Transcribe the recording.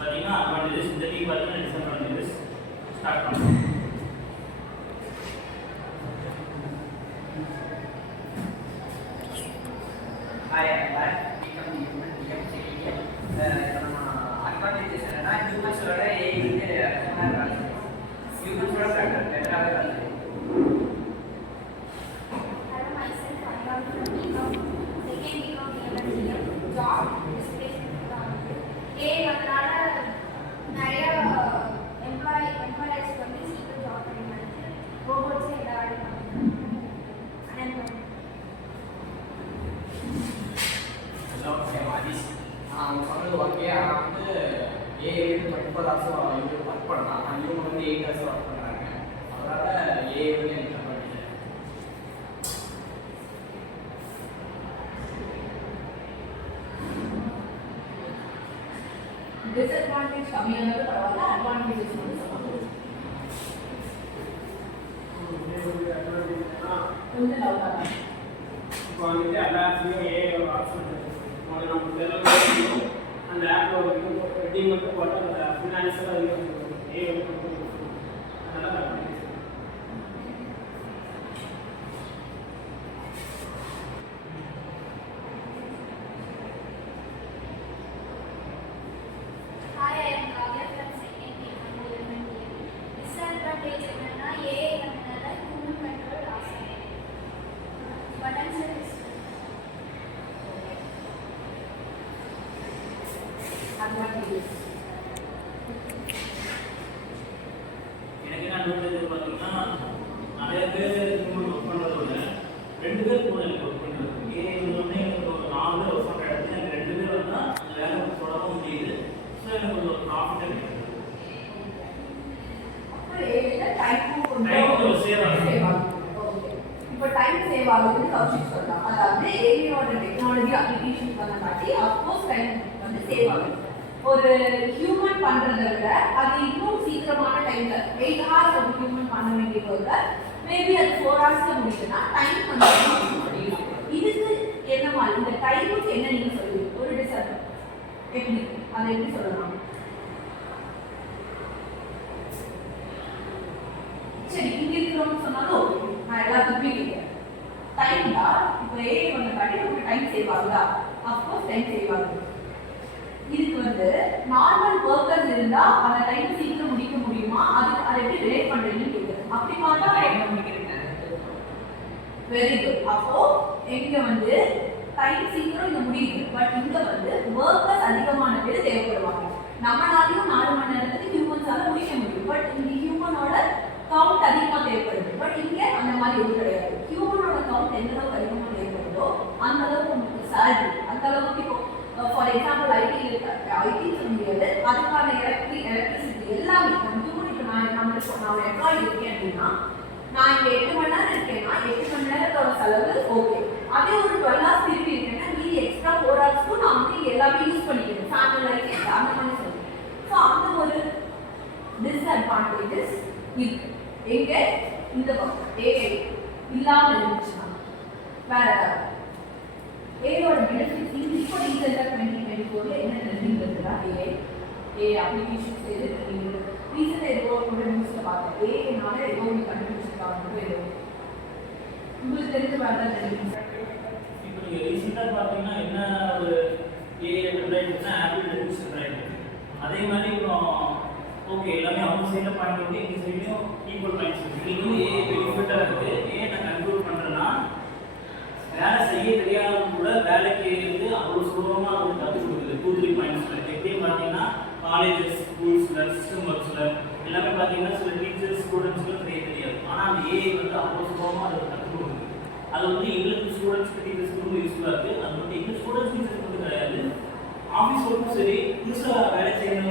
பார்த்தீங்கன்னா அட்வான்டேஜஸ் இந்த டீ பார்த்தீங்கன்னா டிஸ்அட்வான்டேஜஸ் ஸ்டார்ட் பண்ணுறோம். அட்வான்டேஜஸ் என்னன்னா ஹியூமன்ஸோட ஏஐ வந்து ஹியூமன்ஸோட பெட்டராகவே வேலை செய்யும். அவங்க சொன்னது ஓகே. ஆனால் வந்து ஏஐ வந்து 24 ஹவர்ஸ் இது ஒர்க் பண்ணலாம். ஆனால் இவங்க வந்து 8 ஹவர்ஸ் ஒர்க் பண்ணுறாங்க. அதனால் ஏஐ வந்து எனக்கு அட்வான்டேஜ். டிஸ்அட்வான்டேஜ் கம்மியானது பரவாயில்ல, அட்வான்டேஜஸ் வந்து சொல்லணும். கொஞ்சம் டவுட்டாக தான் இப்போ வந்துட்டு எல்லா ஆப்ஸ்லையும் ஏஐ ஆப்ஷன் இருக்குது. நமக்கு தெரியல அந்த ஆப்பில் ஒரு ரெடி மட்டும் போட்டு அந்த ஃபினான்ஷியலாக ஏஐ அதனால் எனக்கு என்ன அட்வான்டேஜ் பார்த்தீங்கன்னா நிறைய பேர் ஒர்க் பண்ணுறத விட 2 பேர் கூட எனக்கு ஒர்க் பண்ணுறது. ஏஐ வந்து எனக்கு ஒரு 4 பேர் ஒர்க் பண்ணுற இடத்துல எனக்கு 2 பேர் வந்தால் அந்த வேலை தொடர முடியுது. ஸோ எனக்கு கொஞ்சம் ஒரு ப்ராஃபிட்டாக கிடைக்குது. டைம் கொஞ்சம் சேவ் ஆகும். இப்போ டைம் சேவ் ஆகுதுன்னு கௌஷிக் சொல்லலாம். அதாவது ஏஐயோட டெக்னாலஜி அப்ளிகேஷன் பண்ணங்காட்டி அஃப்கோர்ஸ் டைம் வந்து சேவ் ஆகுது. ஒரு ஹியூமன் பண்றதை விட அது இன்னும் சீக்கிரமான டைம்ல 8 ஹவர்ஸ் ஒரு ஹியூமன் பண்ண வேண்டிய போது மேபி அது 4 ஹவர்ஸ்ல முடியுதுன்னா டைம் கொஞ்சம் முடியும். இதுக்கு என்ன மாதிரி இந்த டைமுக்கு என்ன நீங்க சொல்லுவீங்க? ஒரு டிஸ்அட்வான்டேஜ் எப்படி அதை எப்படி சொல்லலாம்? சரி, இங்க இருக்கிறவங்க சொன்னாலும் நான் எல்லாத்துக்குமே கேட்கிறேன். டைம் தான் இப்போ ஏஐ வந்து காட்டி உங்களுக்கு டைம் சேவ் ஆகுதா? அஃப்கோர்ஸ் டைம் சேவ் ஆகுது. இதுக்கு வந்து நார்மல் ஒர்க்கர்ஸ் இருந்தா அந்த டைம் சீக்கிரம் முடிக்க முடியுமா? அதுக்கு அதை எப்படி ரிலேட் பண்றீங்கன்னு கேட்குறேன். அப்படி பார்த்தா டைம் முடிக்கிறீங்க. Very good. அப்போ எங்க வந்து டைம் சீக்கிரம் இங்க முடியுது. பட் இங்க வந்து ஒர்க்கர்ஸ் அதிகமான பேர் தேவைப்படுவாங்க. நம்மளாலையும் 4 மணி நேரத்துக்கு ஹியூமன்ஸால முடிக்க முடியும். பட் இந்த ஹியூமனோட கவுண்ட் அதிகமாக தேவைப்படுது. பட் இங்கே அந்த மாதிரி எதுவும் கிடையாது. ஹியூமனோட கவுண்ட் எந்த அளவுக்கு அதிகமாக தேவைப்படுதோ அந்த அளவுக்கு உங்களுக்கு சேலரி அந்த அளவுக்கு இப்போ ஃபார் எக்ஸாம்பிள் ஐடி சொல்ல முடியாது. அதுக்கான எலக்ட்ரிசிட்டி எல்லாமே ஹியூமன் இப்போ நான் எம்ப்ளாயி இருக்கேன் அப்படின்னா நான் இங்கே 8 மணி நேரம் இருக்கேன்னா 8 மணி நேரத்தோட செலவு ஓகே. அதே ஒரு 12 ஹவர்ஸ் திருப்பி இருக்கேன்னா மீதி எக்ஸ்ட்ரா 4 ஹவர்ஸ்க்கும் நான் வந்து எல்லாமே யூஸ் பண்ணிக்கிறேன். ஃபேமிலி லைஃப் அந்த மாதிரி சொல்லுவேன். ஸோ அந்த ஒரு டிஸ்அட்வான்டேஜஸ் இருக்கு. எங்க இந்த பக்கம் ஏஐ இல்லாமல் இருந்துச்சுன்னா வேற ஏதாவது ஏஐயோட பெனிஃபிட்ஸ் இப்போ ரீசெண்டாக 2024 என்ன ட்ரெண்டிங் இருக்குதா? ஏஐ அப்ளிகேஷன்ஸ் எது ட்ரெண்டிங் இருக்குது? ரீசெண்டாக ஏதோ ஒரு நியூஸில் பார்த்தேன். ஏஐனால ஏதோ ஒன்று கண்டுபிடிச்சிருக்காங்க. ஏதோ உங்களுக்கு தெரிஞ்ச வேறு தான் ட்ரெண்டிங். இப்போ நீங்கள் ரீசெண்டாக பார்த்தீங்கன்னா என்ன ஒரு ஏஐ ட்ரெண்ட் ஆப்பிள் ட்ரெண்ட் அதே மாதிரி இப்போ ஓகே எல்லாமே அவங்க சைடில் பாயிண்ட் வந்து எங்கள் சைட்லையும் ஈக்குவல் பாயிண்ட்ஸ் இருக்குது. இன்னும் ஏஐ பெனிஃபிட்டாக இருக்குது. ஏஐ நான் கண்ட்ரோல் பண்ணுறேன்னா வேலை செய்ய தெரியாதவங்க கூட வேலைக்கு இருந்து அவ்வளோ சுலபமாக அவங்க கற்றுக் கொடுக்குது. 2-3 பாயிண்ட்ஸில் எப்படின்னு பார்த்தீங்கன்னா காலேஜஸ் ஸ்கூல்ஸில் சிஸ்டம் ஒர்க்ஸில் எல்லாமே பார்த்தீங்கன்னா சில டீச்சர்ஸ் ஸ்டூடெண்ட்ஸ்க்கு தெரியாது. ஆனால் அந்த ஏஐ வந்து அவ்வளோ சுலபமாக அதை கற்றுக் கொடுக்குது. அது வந்து எங்களுக்கு ஸ்டூடெண்ட்ஸ்க்கு டீச்சர்ஸ்க்கு ரொம்ப யூஸ்ஃபுல்லாக இருக்குது. அது வந்து எங்கள் ஸ்டூடெண்ட்ஸ் டீச்சர்ஸ்க்கு வந்து கிடையாது. ஆஃபீஸ் ஒர்க்கும் சரி புதுசாக வேலை செய்யணும்